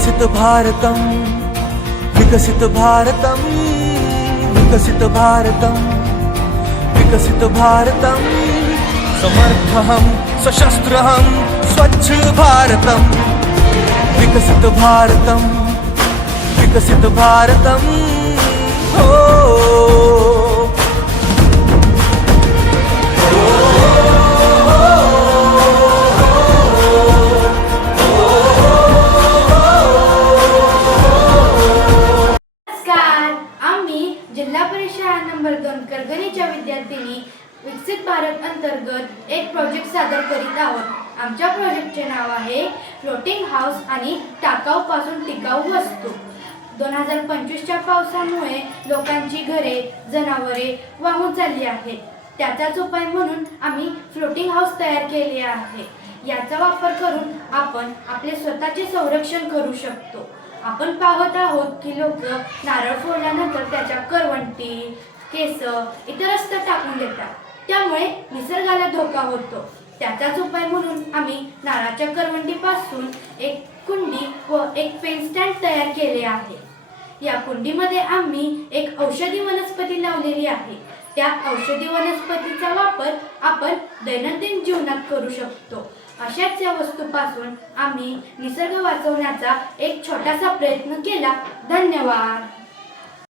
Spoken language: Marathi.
विकसित भारतम विकसित भारतम विकसित भारतम विकसित भारतम समर्थहं सशस्त्रहं स्वच्छ भारतम विकसित भारतम विकसित भारतम हो जिल्हा परिषद नंबर 2 करगणीच्या विद्यार्थिनी विकसित भारत अंतर्गत एक प्रोजेक्ट सादर करीत आहोत। आमच्या प्रोजेक्टचे नाव आहे फ्लोटिंग हाऊस आणि टाकाऊ पासून टिकाऊ वस्तू। 2025च्या पावसामुळे लोकांची घरे, जनावरे वाहून चालली आहेत। त्याचाच उपाय म्हणून आम्ही फ्लोटिंग हाऊस तयार केले आहे। याचा वापर करून आपण आपले स्वतःचे संरक्षण करू शकतो। आपण पाहत आहोत की लोक नारळ फोडल्यानंतर त्याच्या करवंटी, केस इतरत्र टाकून देतात, त्यामुळे निसर्गाला धोका होतो। त्याचाच उपाय म्हणून आम्ही नारळाच्या करवंटीपासून एक कुंडी व एक पेन स्टँड तयार केले आहे। या कुंडीमध्ये आम्ही एक औषधी वनस्पती लावलेली आहे। त्या औषधी वनस्पतीचा वापर आपण दैनंदिन जीवनात करू शकतो। अशाच या वस्तूपासून आम्ही निसर्ग वाचवण्याचा एक छोटासा प्रयत्न केला। धन्यवाद।